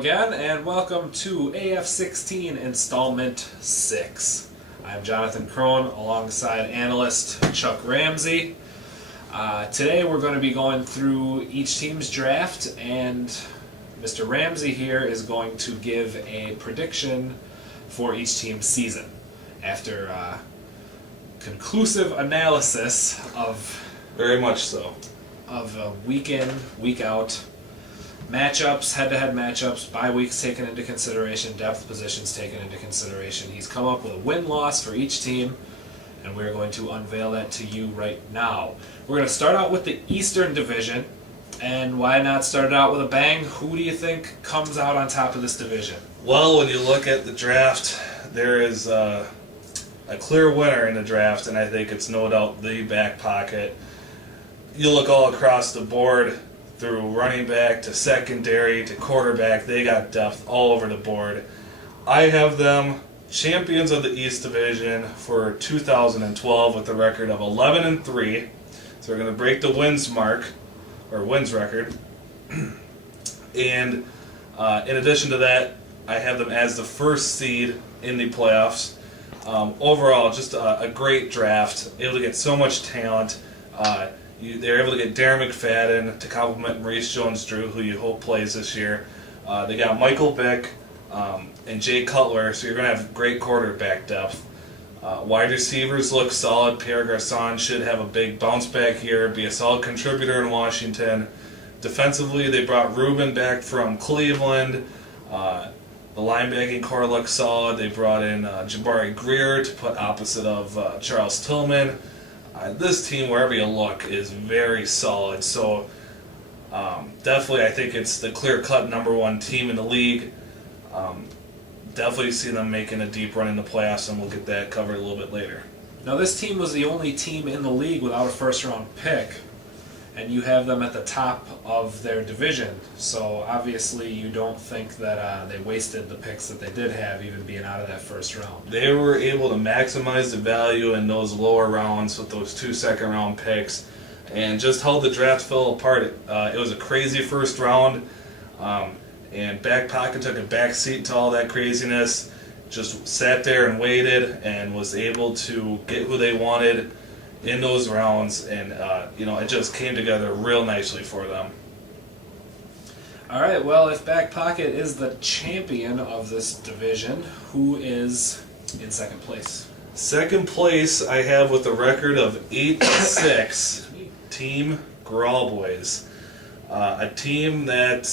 again, and welcome to AF16 Installment 6. I'm Jonathan Crone alongside analyst Chuck Ramsey. Today we're going to be going through each team's draft, and Mr. Ramsey here is going to give a prediction for each team's season after conclusive analysis of Very much so. week in, week out matchups, head-to-head matchups, bye weeks taken into consideration, depth positions taken into consideration. He's come up with a win-loss for each team, and we're going to unveil that to you right now. We're going to start out with the Eastern Division, and why not start it out with a bang? Who do you think comes out on top of this division? Well, when you look at the draft, there is a clear winner in the draft, and I think it's no doubt the back pocket. You look all across the board, through running back to secondary to quarterback, they got depth all over the board. I have them champions of the East Division for 2012 with a record of 11-3. So we're going to break the wins record. And in addition to that, I have them as the first seed in the playoffs. Overall, just a great draft. Able to get so much talent. They're able to get Darren McFadden to complement Maurice Jones-Drew, who you hope plays this year. They got Michael Vick and Jay Cutler, so you're going to have great quarterback depth. Wide receivers look solid. Pierre Garçon should have a big bounce back year, be a solid contributor in Washington. Defensively, they brought Reuben back from Cleveland. The linebacking core looks solid. They brought in Jabari Greer to put opposite of Charles Tillman. This team, wherever you look, is very solid. So definitely I think it's the clear-cut number one team in the league. Definitely see them making a deep run in the playoffs, and we'll get that covered a little bit later. Now, this team was the only team in the league without a first-round pick, and you have them at the top of their division. So obviously you don't think that they wasted the picks that they did have, even being out of that first round. They were able to maximize the value in those lower rounds with those 2 second-round picks, and just how the draft fell apart. It was a crazy first round, and Back Pocket took a back seat to all that craziness, just sat there and waited and was able to get who they wanted in those rounds, and it just came together real nicely for them. All right, well, if Back Pocket is the champion of this division, who is in second place? Second place I have with a record of 8-6, Team Grawl Boys. A team that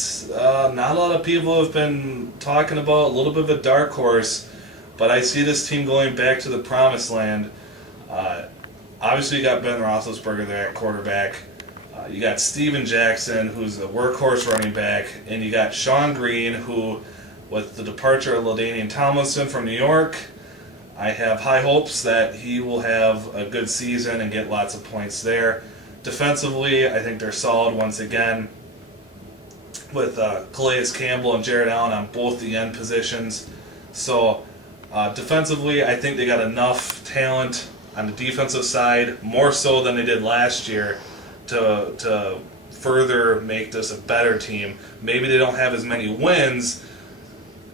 not a lot of people have been talking about, a little bit of a dark horse, but I see this team going back to the promised land. Obviously, you got Ben Roethlisberger there at quarterback. You got Steven Jackson, who's a workhorse running back. And you got Sean Green, who, with the departure of LaDainian Tomlinson from New York, I have high hopes that he will have a good season and get lots of points there. Defensively, I think they're solid once again, with Calais Campbell and Jared Allen on both the end positions. So, defensively, I think they got enough talent on the defensive side, more so than they did last year, to further make this a better team. Maybe they don't have as many wins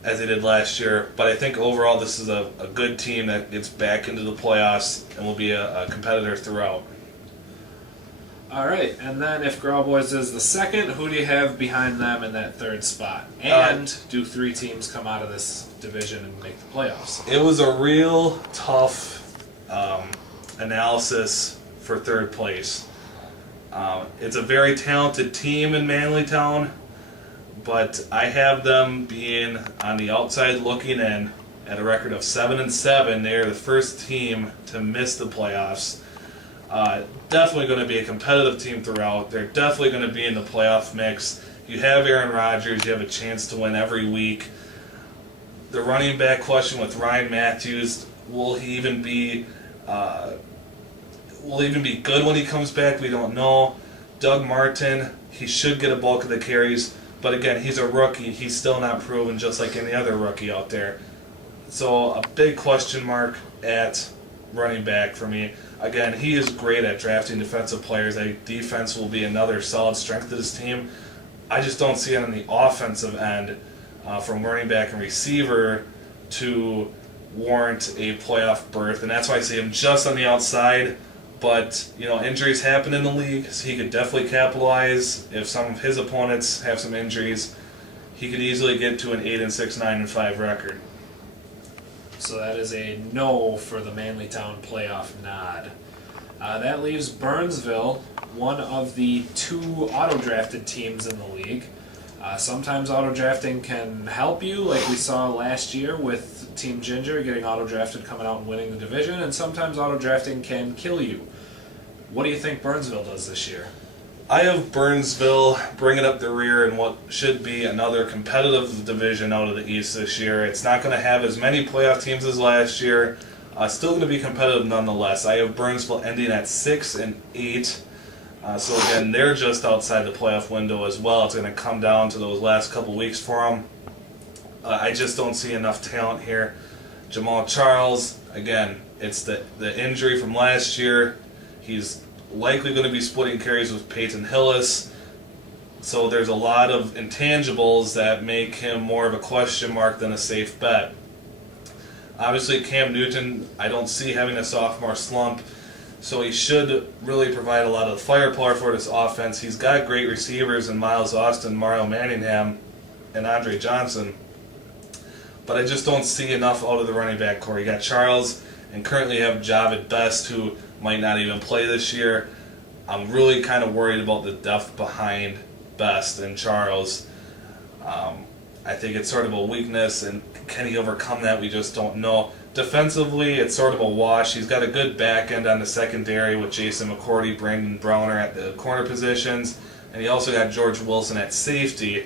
as they did last year, but I think overall this is a good team that gets back into the playoffs and will be a competitor throughout. All right, and then if Grawl Boys is the second, who do you have behind them in that third spot? And do 3 teams come out of this division and make the playoffs? It was a real tough analysis for third place. It's a very talented team in Manlytown, but I have them being on the outside looking in at a record of 7-7. They're the first team to miss the playoffs. Definitely going to be a competitive team throughout. They're definitely going to be in the playoff mix. You have Aaron Rodgers. You have a chance to win every week. The running back question with Ryan Matthews, will he even be good when he comes back? We don't know. Doug Martin, he should get a bulk of the carries, but again, he's a rookie. He's still not proven, just like any other rookie out there. So a big question mark at running back for me. Again, he is great at drafting defensive players. I think defense will be another solid strength of this team. I just don't see it on the offensive end from running back and receiver to warrant a playoff berth, and that's why I see him just on the outside. But injuries happen in the league, so he could definitely capitalize. If some of his opponents have some injuries, he could easily get to an 8-6, 9-5 record. So that is a no for the Manlytown playoff nod. That leaves Burnsville, one of the 2 auto-drafted teams in the league. Sometimes auto-drafting can help you, like we saw last year with Team Ginger getting auto-drafted, coming out and winning the division, and sometimes auto-drafting can kill you. What do you think Burnsville does this year? I have Burnsville bringing up the rear in what should be another competitive division out of the East this year. It's not going to have as many playoff teams as last year. Still going to be competitive nonetheless. I have Burnsville ending at 6-8. So again, they're just outside the playoff window as well. It's going to come down to those last couple weeks for them. I just don't see enough talent here. Jamal Charles, again, it's the injury from last year. He's likely going to be splitting carries with Peyton Hillis. So there's a lot of intangibles that make him more of a question mark than a safe bet. Obviously, Cam Newton, I don't see having a sophomore slump. So he should really provide a lot of firepower for this offense. He's got great receivers in Miles Austin, Mario Manningham, and Andre Johnson. But I just don't see enough out of the running back core. You got Charles, and currently you have Javid Best, who might not even play this year. I'm really kind of worried about the depth behind Best and Charles. I think it's sort of a weakness, and can he overcome that? We just don't know. Defensively, it's sort of a wash. He's got a good back end on the secondary with Jason McCourty, Brandon Browner at the corner positions, and he also got George Wilson at safety.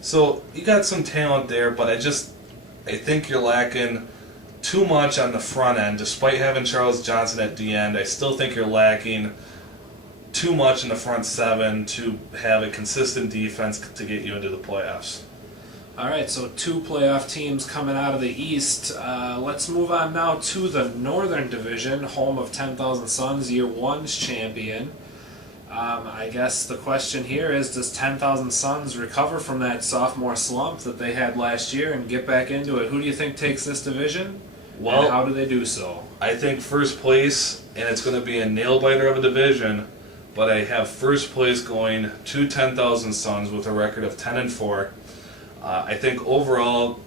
So you got some talent there, but I think you're lacking too much on the front end. Despite having Charles Johnson at the end, I still think you're lacking too much in the front 7 to have a consistent defense to get you into the playoffs. All right, so 2 playoff teams coming out of the East. Let's move on now to the Northern Division, home of 10,000 Suns, year 1's champion. I guess the question here is, does 10,000 Suns recover from that sophomore slump that they had last year and get back into it? Who do you think takes this division? Well, and how do they do so? I think first place, and it's going to be a nail-biter of a division, but I have first place going to 10,000 Suns with a record of 10-4. I think overall,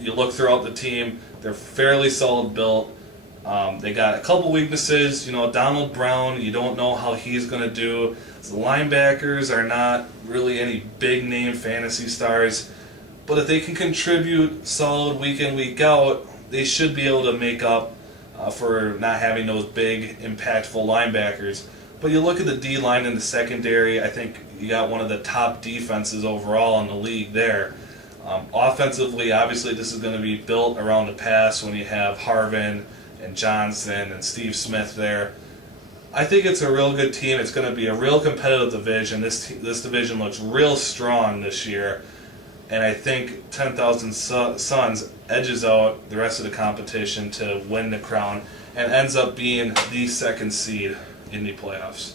you look throughout the team, they're fairly solid built. They got a couple weaknesses. Donald Brown, you don't know how he's going to do. The linebackers are not really any big-name fantasy stars. But if they can contribute solid week in, week out, they should be able to make up for not having those big, impactful linebackers. But you look at the D-line in the secondary, I think you got one of the top defenses overall in the league there. Offensively, obviously, this is going to be built around the pass when you have Harvin and Johnson and Steve Smith there. I think it's a real good team. It's going to be a real competitive division. This division looks real strong this year. And I think 10,000 Suns edges out the rest of the competition to win the crown and ends up being the 2nd seed in the playoffs.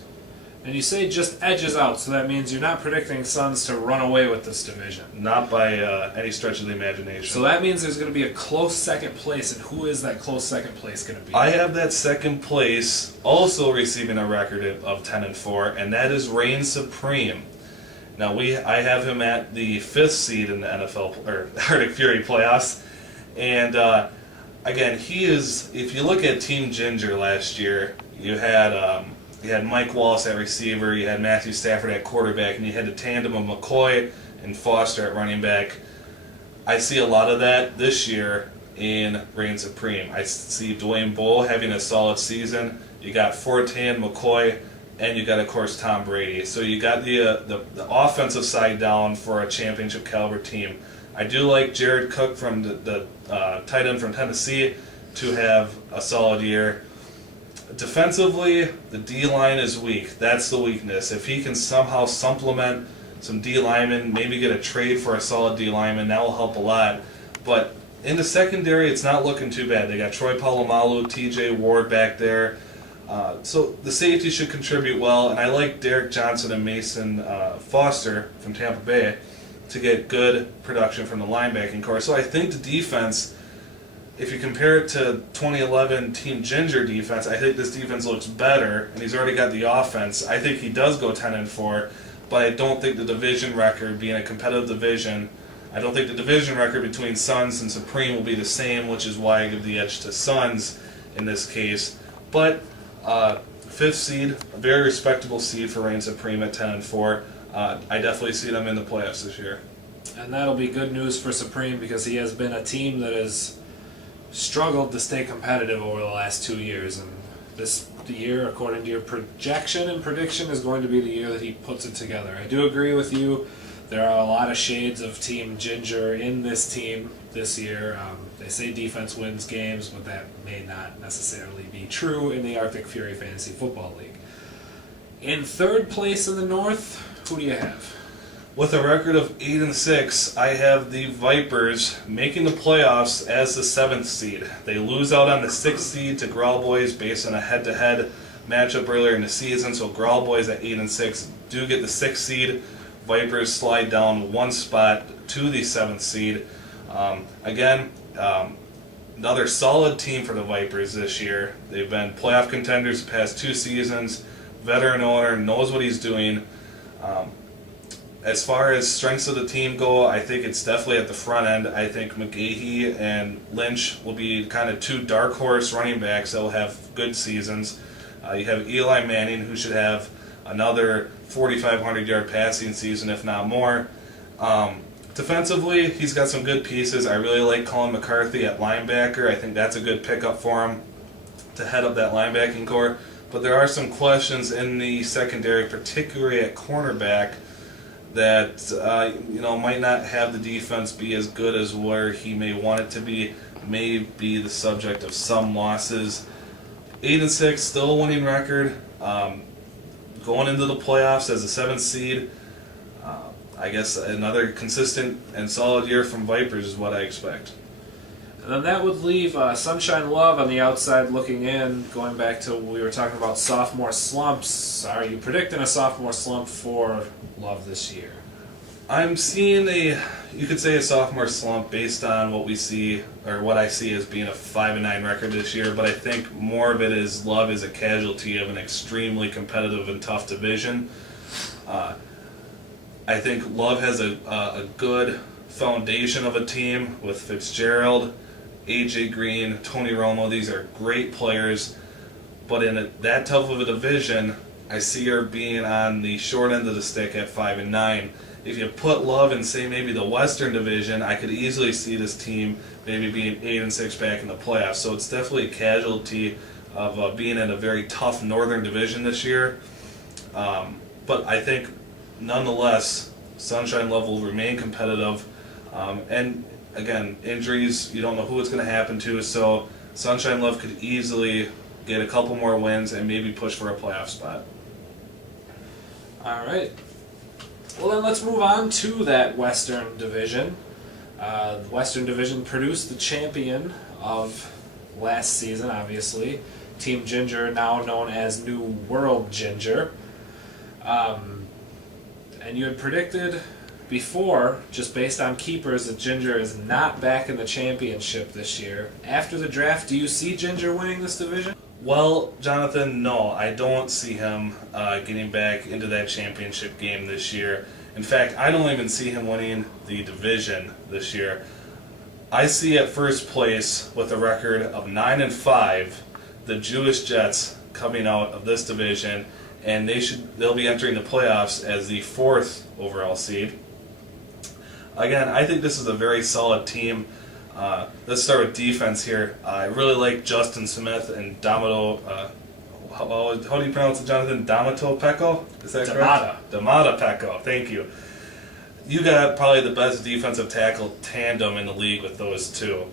And you say just edges out, so that means you're not predicting Suns to run away with this division. Not by any stretch of the imagination. So that means there's going to be a close second place, and who is that close second place going to be? I have that second place also receiving a record of 10-4, and that is Reign Supreme. Now I have him at the 5th seed in the NFL or Arctic Fury playoffs, and again, he is. If you look at Team Ginger last year, you had Mike Wallace at receiver, you had Matthew Stafford at quarterback, and you had a tandem of McCoy and Foster at running back. I see a lot of that this year in Reign Supreme. I see Dwayne Bowe having a solid season. You got Fortan, McCoy, and you got, of course, Tom Brady. So you got the offensive side down for a championship caliber team. I do like Jared Cook from the tight end from Tennessee to have a solid year. Defensively, the D-line is weak. That's the weakness. If he can somehow supplement some D-linemen, maybe get a trade for a solid D-lineman, that will help a lot. But in the secondary, it's not looking too bad. They got Troy Polamalu, T.J. Ward back there. So the safety should contribute well, and I like Derek Johnson and Mason Foster from Tampa Bay. to get good production from the linebacking core. So I think the defense, if you compare it to 2011 Team Ginger defense, I think this defense looks better, and he's already got the offense. I think he does go 10-4, but I don't think the division record, being a competitive division, I don't think the division record between Suns and Supreme will be the same, which is why I give the edge to Suns in this case. But fifth seed, a very respectable seed for Reign Supreme at 10-4. I definitely see them in the playoffs this year. And that'll be good news for Supreme because he has been a team that has struggled to stay competitive over the last 2 years. And this year, according to your projection and prediction, is going to be the year that he puts it together. I do agree with you. There are a lot of shades of Team Ginger in this team this year. They say defense wins games, but that may not necessarily be true in the Arctic Fury Fantasy Football League. In third place in the North, who do you have? With a record of 8-6, I have the Vipers making the playoffs as the 7th seed. They lose out on the 6th seed to Growl Boys based on a head-to-head matchup earlier in the season. So Growl Boys at 8-6 do get the 6th seed. Vipers slide down one spot to the 7th seed. Another solid team for the Vipers this year. They've been playoff contenders the past 2 seasons. Veteran owner, knows what he's doing. As far as strengths of the team go, I think it's definitely at the front end. I think McGahee and Lynch will be kind of 2 dark horse running backs that will have good seasons. You have Eli Manning, who should have another 4,500-yard passing season, if not more. Defensively, he's got some good pieces. I really like Colin McCarthy at linebacker. I think that's a good pickup for him to head up that linebacking core. But there are some questions in the secondary, particularly at cornerback, that might not have the defense be as good as where he may want it to be. May be the subject of some losses. 8-6, still a winning record. Going into the playoffs as a 7th seed. I guess another consistent and solid year from Vipers is what I expect. And then that would leave Sunshine Love on the outside looking in, going back to we were talking about sophomore slumps. Are you predicting a sophomore slump for Love this year? I'm seeing you could say a sophomore slump based on what we see, or what I see as being a 5-9 record this year, but I think more of it is Love is a casualty of an extremely competitive and tough division. I think Love has a good foundation of a team with Fitzgerald, AJ Green, Tony Romo. These are great players, but in that tough of a division, I see her being on the short end of the stick at 5-9. If you put Love in, say, maybe the Western Division, I could easily see this team maybe being 8-6 back in the playoffs. So it's definitely a casualty of being in a very tough Northern Division this year. But I think, nonetheless, Sunshine Love will remain competitive. And again, injuries, you don't know who it's going to happen to. So Sunshine Love could easily get a couple more wins and maybe push for a playoff spot. All right. Well, then let's move on to that Western Division. The Western Division produced the champion of last season, obviously. Team Ginger, now known as New World Ginger. And you had predicted before, just based on keepers, that Ginger is not back in the championship this year. After the draft, do you see Ginger winning this division? Well, Jonathan, no, I don't see him getting back into that championship game this year. In fact, I don't even see him winning the division this year. I see at first place with a record of 9-5 the Jewish Jets coming out of this division, and they'll be entering the playoffs as the 4th overall seed. Again, I think this is a very solid team. Let's start with defense here. I really like Justin Smith and Damato. How do you pronounce it, Jonathan? Damato Pecco? Is that correct? Damata Pecco. Thank you. You got probably the best defensive tackle tandem in the league with those two.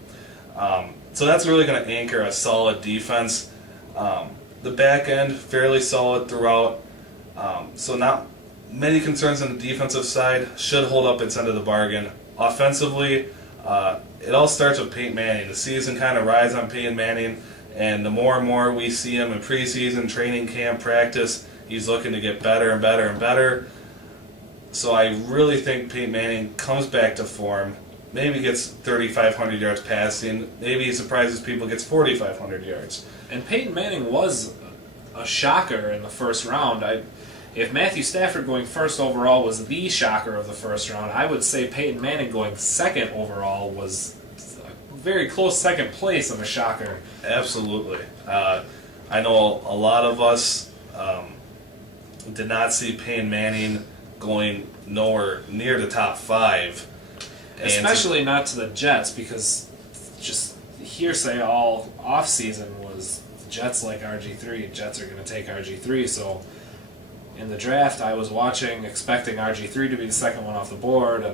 So that's really going to anchor a solid defense. The back end, fairly solid throughout. So not many concerns on the defensive side. Should hold up its end of the bargain. Offensively, it all starts with Peyton Manning. The season kind of rides on Peyton Manning, and the more and more we see him in preseason, training camp, practice, he's looking to get better and better and better. So I really think Peyton Manning comes back to form. Maybe gets 3,500 yards passing. Maybe he surprises people, gets 4,500 yards. And Peyton Manning was a shocker in the first round. If Matthew Stafford going first overall was the shocker of the first round, I would say Peyton Manning going second overall was a very close second place of a shocker. Absolutely. I know a lot of us did not see Peyton Manning going nowhere near the top 5. Especially not to the Jets, because just hearsay all offseason was the Jets like RG3, Jets are going to take RG3, so in the draft I was watching, expecting RG3 to be the second one off the board,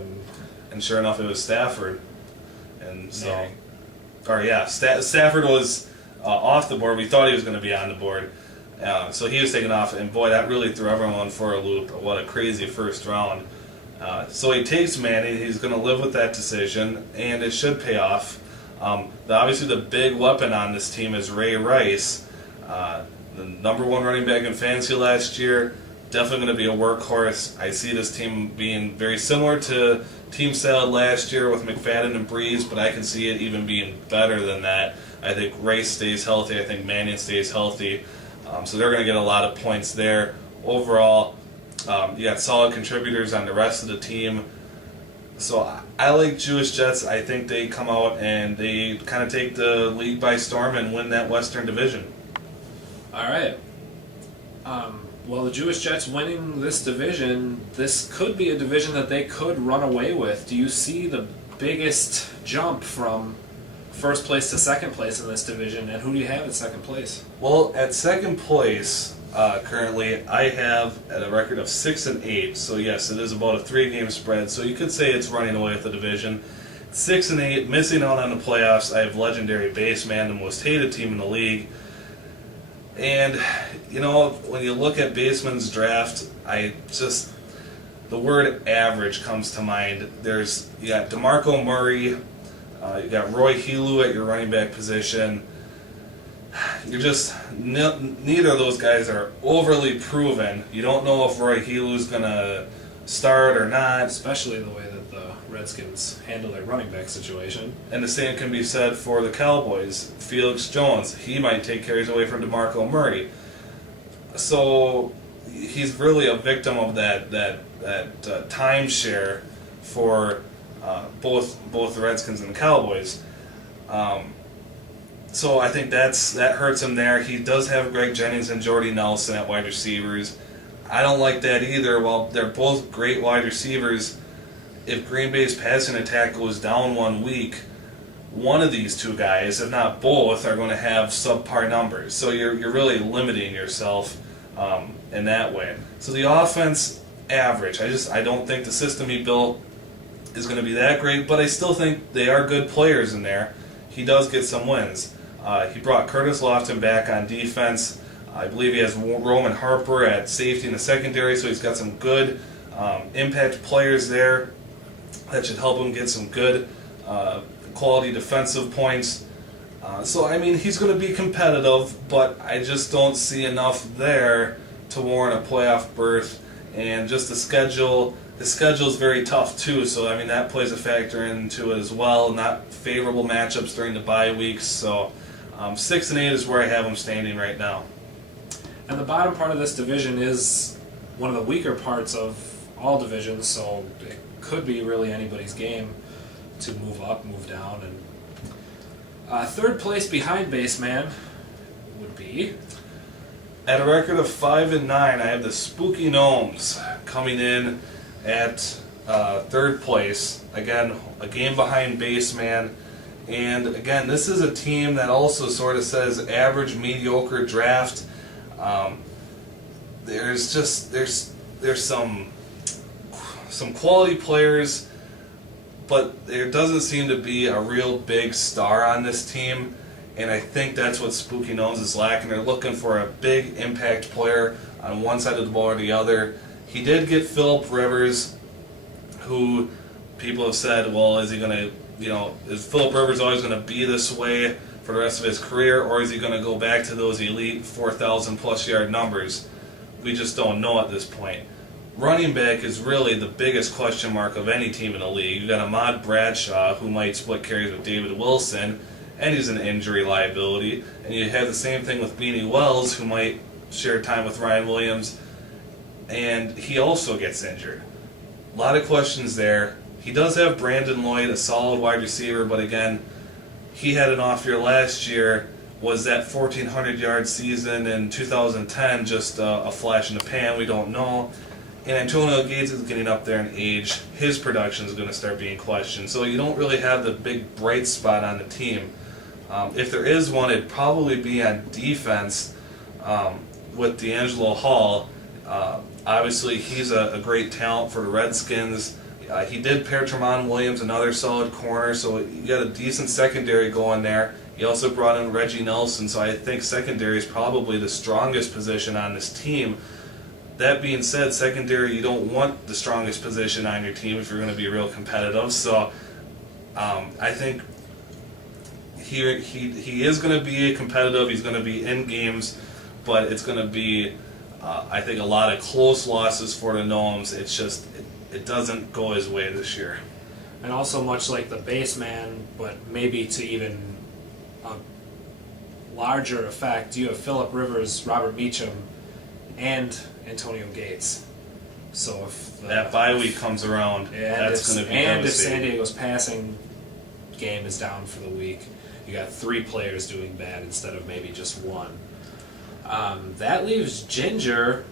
and sure enough it was Stafford. And so, Manning. Stafford was off the board. We thought he was going to be on the board. So he was taken off, and boy, that really threw everyone for a loop. What a crazy first round. So he takes Manning. He's going to live with that decision, and it should pay off. Obviously, the big weapon on this team is Ray Rice, the number 1 running back in fantasy last year. Definitely going to be a workhorse. I see this team being very similar to Team Salad last year with McFadden and Breeze, but I can see it even being better than that. I think Rice stays healthy. I think Manning stays healthy. So they're going to get a lot of points there. Overall, you got solid contributors on the rest of the team. So I like Jewish Jets. I think they come out and they kind of take the league by storm and win that Western Division. All right. Well, the Jewish Jets winning this division, this could be a division that they could run away with. Do you see the biggest jump from first place to second place in this division, and who do you have at second place? Well, at second place, currently, I have at a record of 6-8. So yes, it is about a 3-game spread. So you could say it's running away with the division. 6-8, missing out on the playoffs. I have legendary Baseman, the most hated team in the league. And you know, when you look at Baseman's draft, the word average comes to mind. You got DeMarco Murray, you got Roy Helu at your running back position. You're just neither of those guys are overly proven. You don't know if Roy Helu's gonna start or not, Especially the way that the Redskins handle their running back situation. and the same can be said for the Cowboys. Felix Jones, he might take carries away from DeMarco Murray. So he's really a victim of that timeshare for both the Redskins and the Cowboys. So I think that hurts him there. He does have Greg Jennings and Jordy Nelson at wide receivers. I don't like that either. While they're both great wide receivers, if Green Bay's passing attack goes down 1 week, one of these two guys, if not both, are going to have subpar numbers. So you're really limiting yourself in that way. So the offense, average. I don't think the system he built is going to be that great, but I still think they are good players in there. He does get some wins. He brought Curtis Lofton back on defense. I believe he has Roman Harper at safety in the secondary, so he's got some good impact players there that should help him get some good quality defensive points. So, I mean, he's going to be competitive, but I just don't see enough there to warrant a playoff berth. And just the schedule is very tough, too. So, I mean, that plays a factor into it as well. Not favorable matchups during the bye weeks. So, 6-8 is where I have him standing right now. And the bottom part of this division is one of the weaker parts of all divisions, so it could be really anybody's game to move up, move down. And third place behind Baseman would be... At a record of 5-9, I have the Spooky Gnomes coming in at third place. Again, a game behind Baseman. And again, this is a team that also sort of says average, mediocre draft. There's some quality players, but there doesn't seem to be a real big star on this team. And I think that's what Spooky Gnomes is lacking. They're looking for a big impact player on one side of the ball or the other. He did get Phillip Rivers, who people have said, well, is Phillip Rivers always going to be this way for the rest of his career, or is he going to go back to those elite 4,000 plus yard numbers? We just don't know at this point. running back is really the biggest question mark of any team in the league. You got Ahmad Bradshaw, who might split carries with David Wilson, and he's an injury liability. And you have the same thing with Beanie Wells, who might share time with Ryan Williams, and he also gets injured. A lot of questions there. He does have Brandon Lloyd, a solid wide receiver, but again, he had an off year last year. Was that 1,400-yard season in 2010 just a flash in the pan? We don't know. And Antonio Gates is getting up there in age. His production is going to start being questioned. So you don't really have the big bright spot on the team. If there is one, it'd probably be on defense with D'Angelo Hall. Obviously, he's a great talent for the Redskins. He did pair Tremont Williams, another solid corner, so you got a decent secondary going there. He also brought in Reggie Nelson, so I think secondary is probably the strongest position on this team. That being said, secondary, you don't want the strongest position on your team if you're going to be real competitive. So I think he is going to be competitive. He's going to be in games, but it's going to be, I think, a lot of close losses for the Gnomes. It's just it doesn't go his way this year. And also, much like the base man, but maybe to even a larger effect, you have Phillip Rivers, Robert Meacham, and Antonio Gates. So if that bye week comes around, that's going to be and devastating. if San Diego's passing game is down for the week, you got 3 players doing bad instead of maybe just one. That leaves Ginger,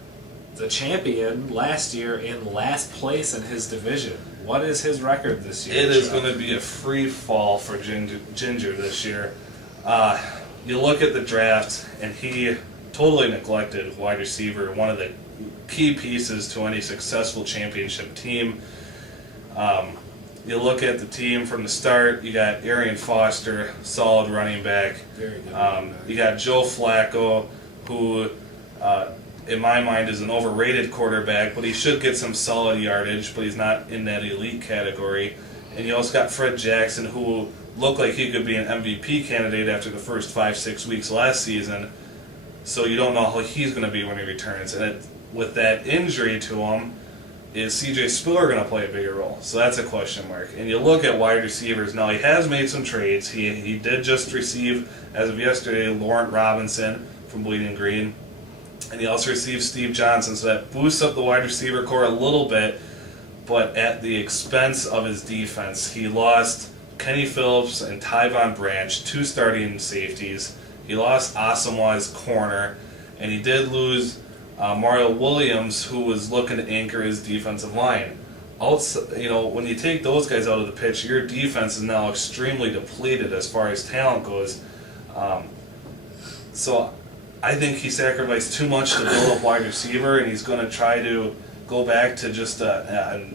the champion last year, in last place in his division. What is his record this year? It is going to be a free fall for Ginger this year. You look at the draft, and he totally neglected wide receiver, one of the key pieces to any successful championship team. You look at the team from the start, you got Arian Foster, solid running back. Very good. You got Joe Flacco, who in my mind is an overrated quarterback, but he should get some solid yardage, but he's not in that elite category. And you also got Fred Jackson, who looked like he could be an MVP candidate after the first 5-6 weeks last season. So you don't know how he's going to be when he returns. And with that injury to him, is CJ Spiller going to play a bigger role? So that's a question mark. And you look at wide receivers. Now, he has made some trades. He did just receive, as of yesterday, Laurent Robinson from Bleeding Green. And he also received Steve Johnson. So that boosts up the wide receiver core a little bit, but at the expense of his defense. He lost Kenny Phillips and Tyvon Branch, 2 starting safeties. He lost Asamoah's corner, and he did lose Mario Williams, who was looking to anchor his defensive line. When you take those guys out of the pitch, your defense is now extremely depleted as far as talent goes. So I think he sacrificed too much to build up wide receiver, and he's going to try to go back to just a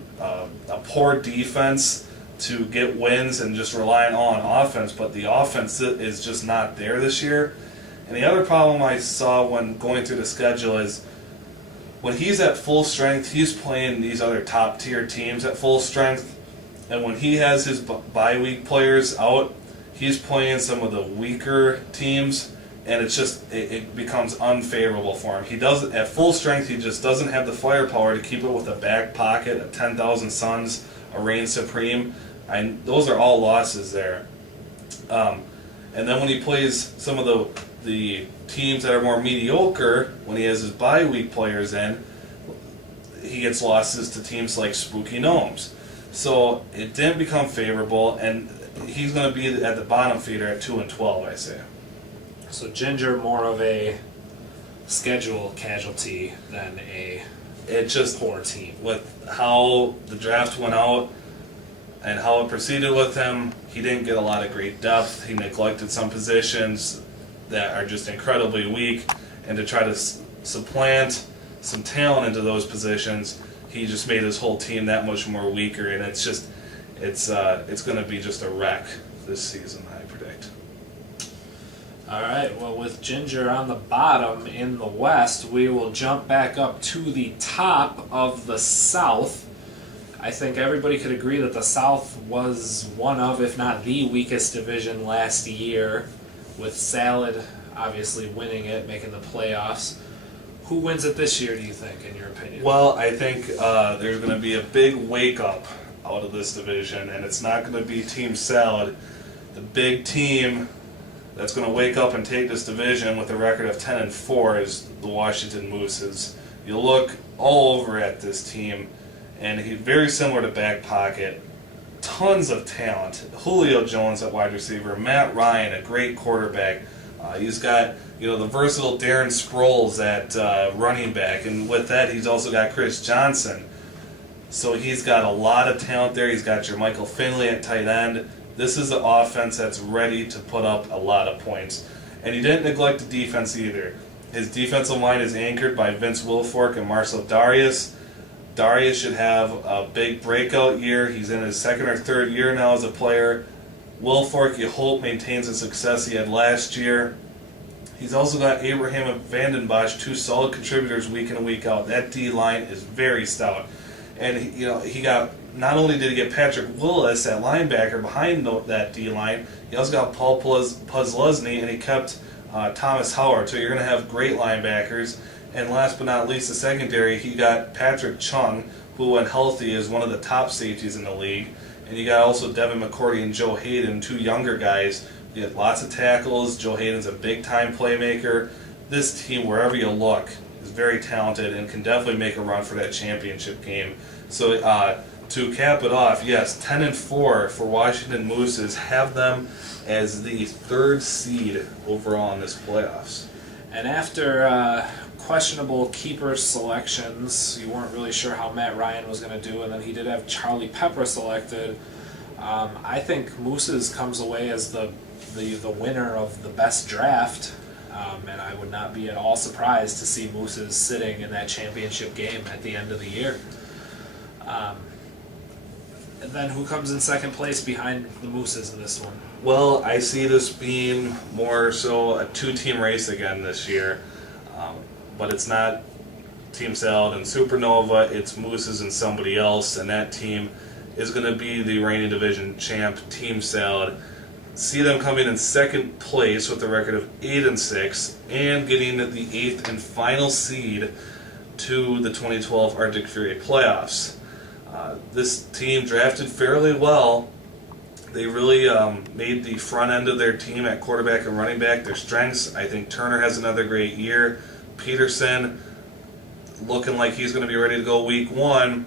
poor defense to get wins and just relying on offense, but the offense is just not there this year. And the other problem I saw when going through the schedule is when he's at full strength, he's playing these other top-tier teams at full strength, and when he has his bye-week players out, he's playing some of the weaker teams, and it becomes unfavorable for him. He doesn't, at full strength, he just doesn't have the firepower to keep it with a back pocket, a 10,000 Suns, a Reign Supreme. Those are all losses there. And then when he plays some of the teams that are more mediocre, when he has his bye week players in, he gets losses to teams like Spooky Gnomes. So it didn't become favorable, and he's going to be at the bottom feeder at 2-12, I say. So Ginger more of a schedule casualty than a poor team. With how the draft went out and how it proceeded with him, he didn't get a lot of great depth. He neglected some positions that are just incredibly weak, and to try to supplant some talent into those positions, he just made his whole team that much more weaker, and it's going to be just a wreck this season, I predict. All right, well, with Ginger on the bottom in the West, we will jump back up to the top of the South. I think everybody could agree that the South was one of, if not the weakest division last year, with Salad obviously winning it, making the playoffs. Who wins it this year, do you think, in your opinion? Well, I think there's going to be a big wake-up out of this division, and it's not going to be Team Salad. The big team that's going to wake up and take this division with a record of 10-4 is the Washington Mooses. You look all over at this team, and he's very similar to Back Pocket. Tons of talent. Julio Jones at wide receiver, Matt Ryan, a great quarterback. He's got the versatile Darren Sproles at running back, and with that he's also got Chris Johnson. So he's got a lot of talent there. He's got your Michael Finley at tight end. This is an offense that's ready to put up a lot of points. And he didn't neglect the defense either. His defensive line is anchored by Vince Wilfork and Marcel Darius. Darius should have a big breakout year. He's in his second or third year now as a player. Wilfork, you hope, maintains the success he had last year. He's also got Abraham and Vandenbosch, two solid contributors week in and week out. That D-line is very stout. And he got, not only did he get Patrick Willis at linebacker behind that D-line, he also got Paul Puzlesny, and he kept Thomas Howard. So you're going to have great linebackers. And last but not least, the secondary, he got Patrick Chung, who when healthy is one of the top safeties in the league. And you got also Devin McCourty and Joe Hayden, two younger guys. You get lots of tackles. Joe Hayden's a big-time playmaker. This team, wherever you look, is very talented and can definitely make a run for that championship game. So to cap it off, yes, 10-4 for Washington Mooses. Have them as the third seed overall in this playoffs. And after questionable keeper selections, you weren't really sure how Matt Ryan was going to do, and then he did have Charlie Pepper selected. I think Mooses comes away as the winner of the best draft, and I would not be at all surprised to see Mooses sitting in that championship game at the end of the year. And then who comes in second place behind the Mooses in this one? Well, I see this being more so a two-team race again this year, but it's not Team Salad and Supernova, it's Mooses and somebody else, and that team is going to be the reigning division champ, Team Salad. See them coming in second place with a record of 8-6 and getting the 8th and final seed to the 2012 Arctic Fury playoffs. This team drafted fairly well. They really made the front end of their team at quarterback and running back their strengths. I think Turner has another great year. Peterson looking like he's going to be ready to go week one.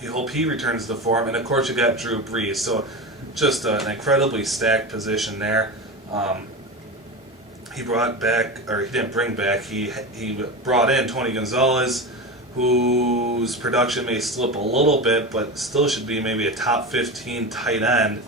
You hope he returns to form. And of course you got Drew Brees. So just an incredibly stacked position there. He brought back, or he didn't bring back, he brought in Tony Gonzalez, whose production may slip a little bit, but still should be maybe a top 15 tight end.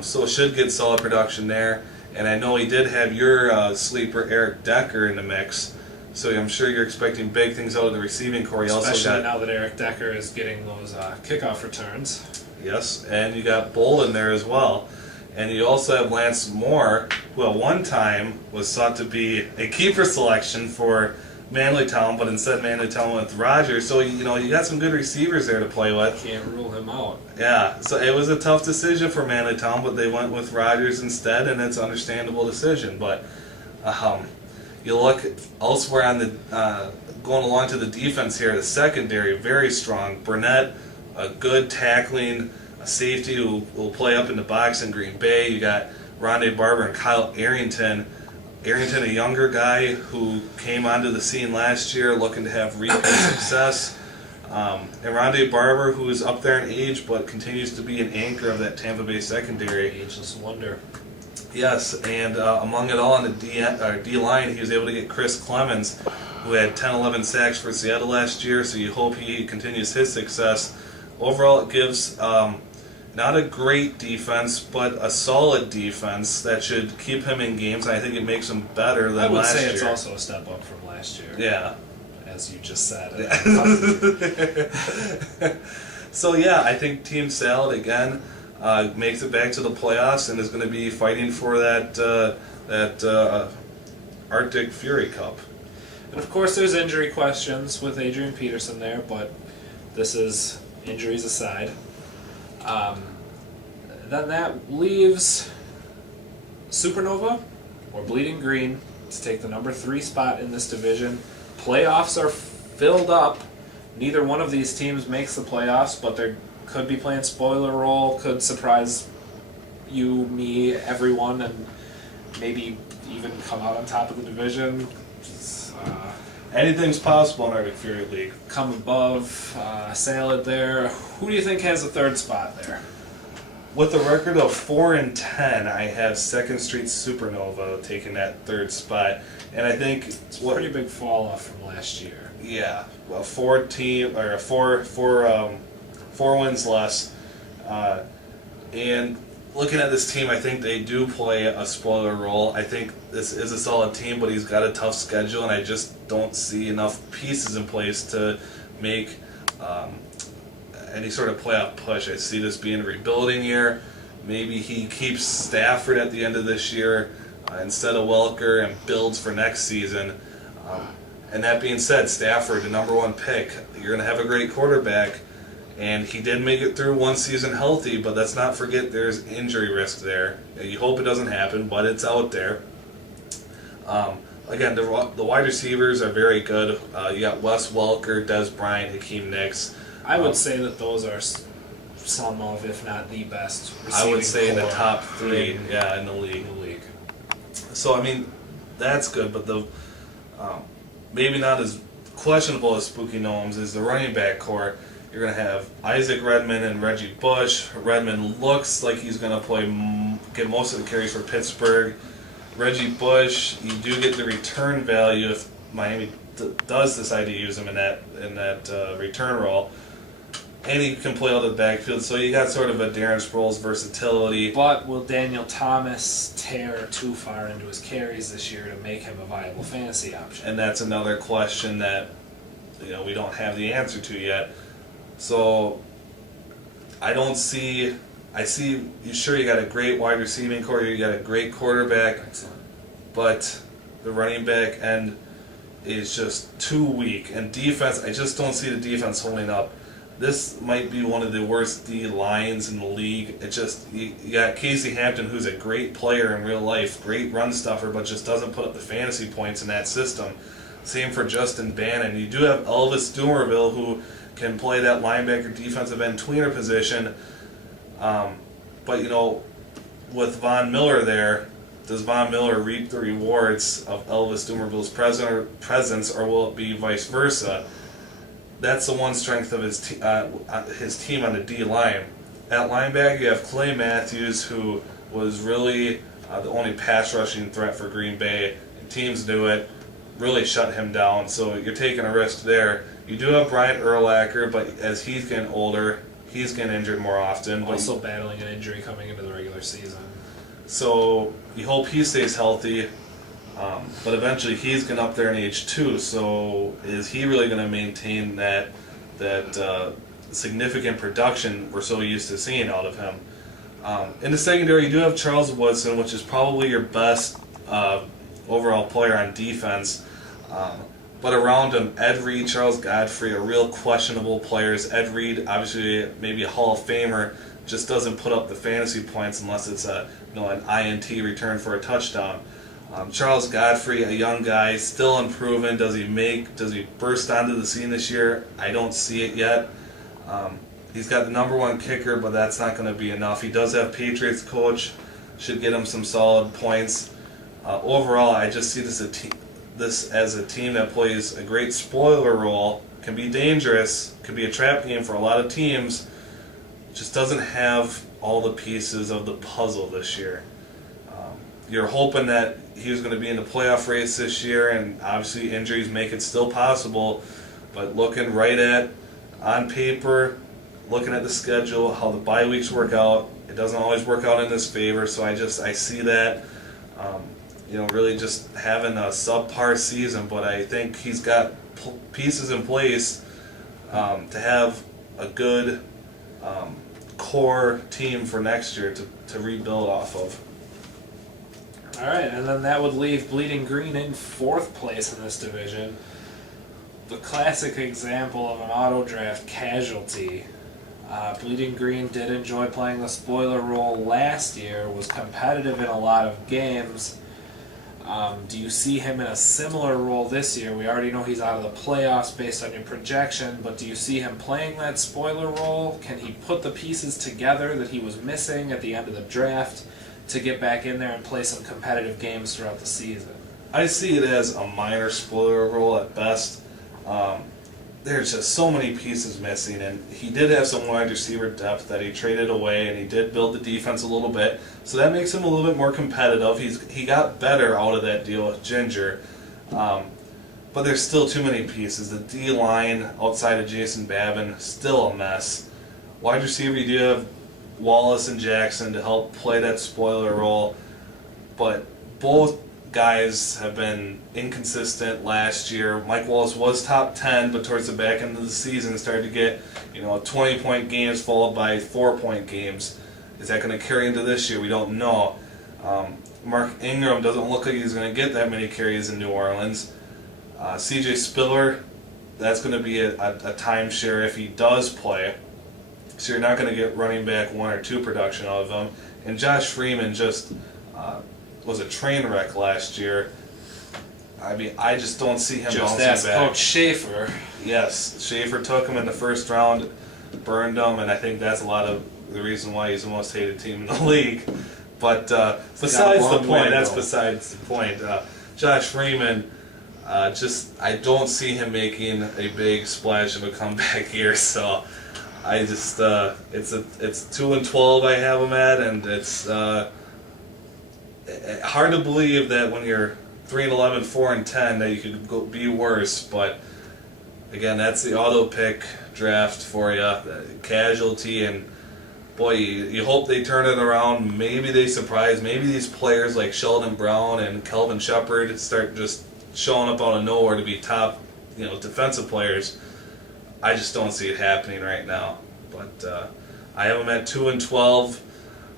So should get solid production there. And I know he did have your sleeper Eric Decker in the mix. So I'm sure you're expecting big things out of the receiving core. Especially now that Eric Decker is getting those kickoff returns. Yes, and you got Bolden there as well. And you also have Lance Moore, who at one time was thought to be a keeper selection for Manlytown, but instead Manlytown went with Rogers. So you got some good receivers there to play with. Can't rule him out. Yeah, so it was a tough decision for Manlytown, but they went with Rogers instead, and it's an understandable decision. But you look elsewhere on the going along to the defense here, the secondary very strong. Burnett, a good tackling safety who will play up in the box in Green Bay. You got Rondé Barber and Kyle Arrington. Arrington, a younger guy who came onto the scene last year looking to have repeat success. And Rondé Barber, who is up there in age but continues to be an anchor of that Tampa Bay secondary. Ageless wonder. Yes, and among it all on the D-line, he was able to get Chris Clemens, who had 10-11 sacks for Seattle last year, so you hope he continues his success. Overall, it gives not a great defense, but a solid defense that should keep him in games. I think it makes him better than last year. I would say it's also a step up from last year. Yeah. As you just said. So, yeah, I think Team Salad, again, makes it back to the playoffs and is going to be fighting for that Arctic Fury Cup. And, of course, there's injury questions with Adrian Peterson there, but this is injuries aside. Then that leaves Supernova or Bleeding Green to take the number 3 spot in this division playoffs are filled up. Neither one of these teams makes the playoffs, but they could be playing spoiler role, could surprise you, me, everyone, and maybe even come out on top of the division. Anything's possible in Arctic Fury League. Come above, salad there. Who do you think has the third spot there? With a record of 4-10, I have Second Street Supernova taking that third spot, and I think It's a pretty big fall off from last year. yeah, well, four wins less, and looking at this team, I think they do play a spoiler role. I think this is a solid team, but he's got a tough schedule, and I just don't see enough pieces in place to make any sort of playoff push. I see this being a rebuilding year. Maybe he keeps Stafford at the end of this year instead of Welker and builds for next season. And that being said, Stafford, the number one pick, you're going to have a great quarterback. And he did make it through one season healthy, but let's not forget there's injury risk there. You hope it doesn't happen, but it's out there. Again, the wide receivers are very good. You got Wes Welker, Des Bryant, Hakeem Nicks. I would say that those are some of, if not the best receiving I would say in the core top three, in in the league. the league. So, I mean, that's good, but the maybe not as questionable as Spooky Gnomes is the running back core. You're going to have Isaac Redmond and Reggie Bush. Redmond looks like he's going to get most of the carries for Pittsburgh. Reggie Bush, you do get the return value if Miami does decide to use him in that return role. And he can play out of the backfield, so you got sort of a Darren Sproles versatility. But will Daniel Thomas tear too far into his carries this year to make him a viable fantasy option? And that's another question that we don't have the answer to yet. So I see you got a great wide receiving core, you got a great quarterback, Excellent. but the running back end is just too weak. And defense, I just don't see the defense holding up. This might be one of the worst D lines in the league. It just you got Casey Hampton, who's a great player in real life, great run stuffer, but just doesn't put up the fantasy points in that system. Same for Justin Bannon. You do have Elvis Dumerville, who can play that linebacker, defensive end, tweener position. But with Von Miller there, does Von Miller reap the rewards of Elvis Dumerville's presence, or will it be vice versa? That's the one strength of his team on the D line. At linebacker, you have Clay Matthews, who was really the only pass rushing threat for Green Bay. And teams knew it, really shut him down. So you're taking a risk there. You do have Bryant Urlacher, but as he's getting older, he's getting injured more often. Also battling an injury coming into the regular season. So you hope he stays healthy. But eventually he's going to up there in age too. So is he really going to maintain that significant production we're so used to seeing out of him? In the secondary, you do have Charles Woodson, which is probably your best overall player on defense. But around him, Ed Reed, Charles Godfrey are real questionable players. Ed Reed, obviously maybe a Hall of Famer, just doesn't put up the fantasy points unless it's an INT return for a touchdown. Charles Godfrey, a young guy, still unproven. Does he burst onto the scene this year? I don't see it yet. He's got the number one kicker, but that's not going to be enough. He does have Patriots coach, should get him some solid points. Overall, I just see this as a team that plays a great spoiler role, can be dangerous, can be a trap game for a lot of teams, just doesn't have all the pieces of the puzzle this year. You're hoping that he was going to be in the playoff race this year, and obviously injuries make it still possible, but looking on paper, looking at the schedule, how the bye weeks work out, it doesn't always work out in his favor, so I see that, really just having a subpar season, but I think he's got pieces in place to have a good core team for next year to rebuild off of. All right, and then that would leave Bleeding Green in fourth place in this division. The classic example of an auto draft casualty. Bleeding Green did enjoy playing the spoiler role last year, was competitive in a lot of games. Do you see him in a similar role this year? We already know he's out of the playoffs based on your projection, but do you see him playing that spoiler role? Can he put the pieces together that he was missing at the end of the draft to get back in there and play some competitive games throughout the season? I see it as a minor spoiler role at best. There's just so many pieces missing, and he did have some wide receiver depth that he traded away, and he did build the defense a little bit, so that makes him a little bit more competitive. He got better out of that deal with Ginger, but there's still too many pieces. The D line outside of Jason Babin still a mess. Wide receiver, you do have Wallace and Jackson to help play that spoiler role, but both guys have been inconsistent last year. Mike Wallace was top 10, but towards the back end of the season started to get 20-point games followed by 4-point games. Is that going to carry into this year? We don't know. Mark Ingram doesn't look like he's going to get that many carries in New Orleans. CJ Spiller, that's going to be a timeshare if he does play. So you're not going to get running back 1 or 2 production out of him. And Josh Freeman just was a train wreck last year. I mean, I just don't see him Just bouncing ask back. Coach Schaefer. Yes, Schaefer took him in the first round, burned him, and I think that's a lot of the reason why he's the most hated team in the league. But besides the point, that's besides the point. Josh Freeman, I don't see him making a big splash of a comeback here. So I just it's 2-12 I have him at, and it's hard to believe that when you're 3-11, 4-10 that you could be worse. But again, that's the auto pick draft for you, casualty, and boy, you hope they turn it around. Maybe they surprise. Maybe these players like Sheldon Brown and Kelvin Shepard start just showing up out of nowhere to be top, defensive players. I just don't see it happening right now. But I have them at 2-12.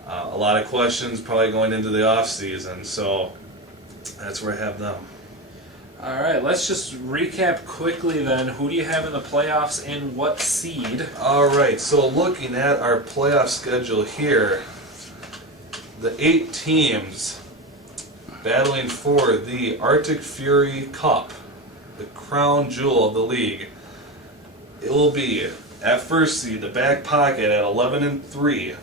A lot of questions probably going into the off season, so that's where I have them. All right, let's just recap quickly then. Who do you have in the playoffs and what seed? All right, so looking at our playoff schedule here, the 8 teams battling for the Arctic Fury Cup, the crown jewel of the league. It will be at first seed, the back pocket at 11-3.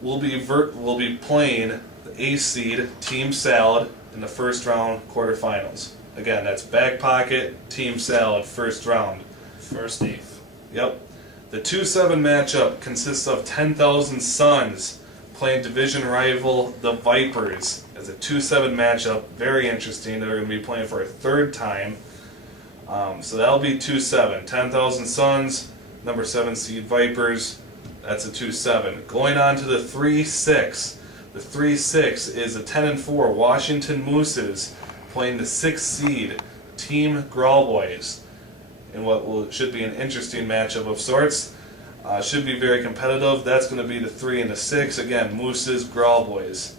We'll be playing the ace seed, Team Salad, in the first round quarterfinals. Again, that's back pocket, Team Salad, first round. First eighth. Yep. The 2-7 matchup consists of 10,000 Suns playing division rival the Vipers as a 2-7 matchup. Very interesting. They're going to be playing for a third time. So that'll be 2-7. 10,000 Suns, number 7 seed Vipers. That's a 2-7. Going on to the 3-6. The 3-6 is a 10-4 Washington Mooses playing the 6th seed Team Growlboys in what should be an interesting matchup of sorts. Should be very competitive. That's going to be the 3 and the 6. Again, Mooses, Growlboys.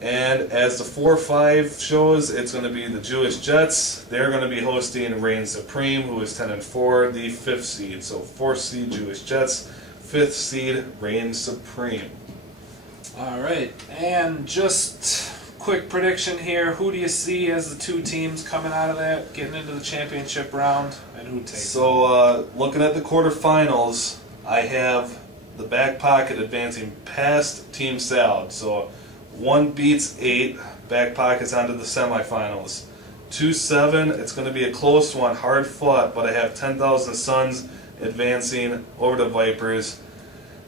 And as the 4-5 shows, it's going to be the Jewish Jets. They're going to be hosting Reign Supreme, who is 10-4, the 5th seed. So 4th seed Jewish Jets, 5th seed Reign Supreme. All right, and just quick prediction here. Who do you see as the 2 teams coming out of that, getting into the championship round, and who takes it? So looking at the quarterfinals, I have the back pocket advancing past Team Salad. So 1 beats 8, back pocket's onto the semifinals. 2-7, it's going to be a close one, hard fought, but I have 10,000 Suns advancing over the Vipers.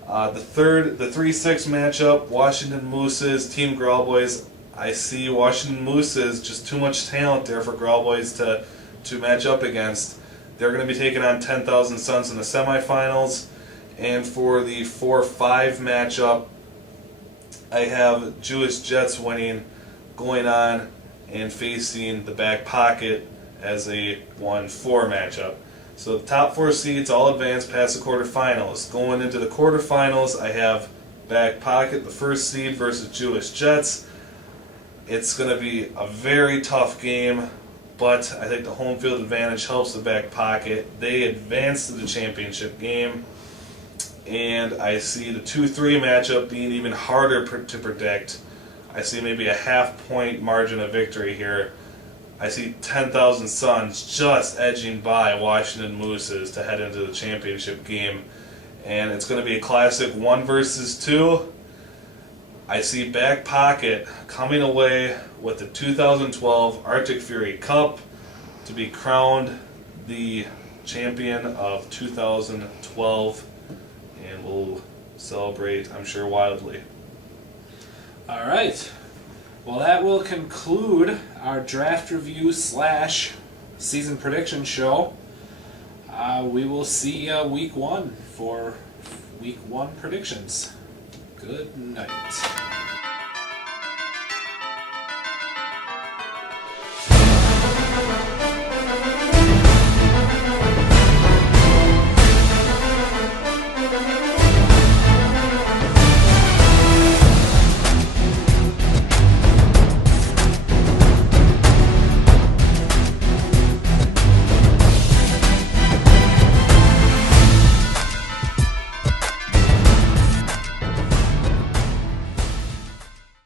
The 3-6 matchup, Washington Mooses, Team Growlboys. I see Washington Mooses, just too much talent there for Growlboys to match up against. They're going to be taking on 10,000 Suns in the semifinals. And for the 4-5 matchup, I have Jewish Jets winning, going on and facing the back pocket as a 1-4 matchup. So the top 4 seeds all advance past the quarterfinals. Going into the quarterfinals, I have back pocket, the 1st seed versus Jewish Jets. It's going to be a very tough game, but I think the home field advantage helps the back pocket. They advance to the championship game, and I see the 2-3 matchup being even harder to predict. I see maybe a half-point margin of victory here. I see 10,000 Suns just edging by Washington Mooses to head into the championship game. And it's going to be a classic 1 versus 2. I see Back Pocket coming away with the 2012 Arctic Fury Cup to be crowned the champion of 2012. And we'll celebrate, I'm sure, wildly. All right. Well, that will conclude our draft review / season prediction show. We will see week 1 for week 1 predictions. Good night.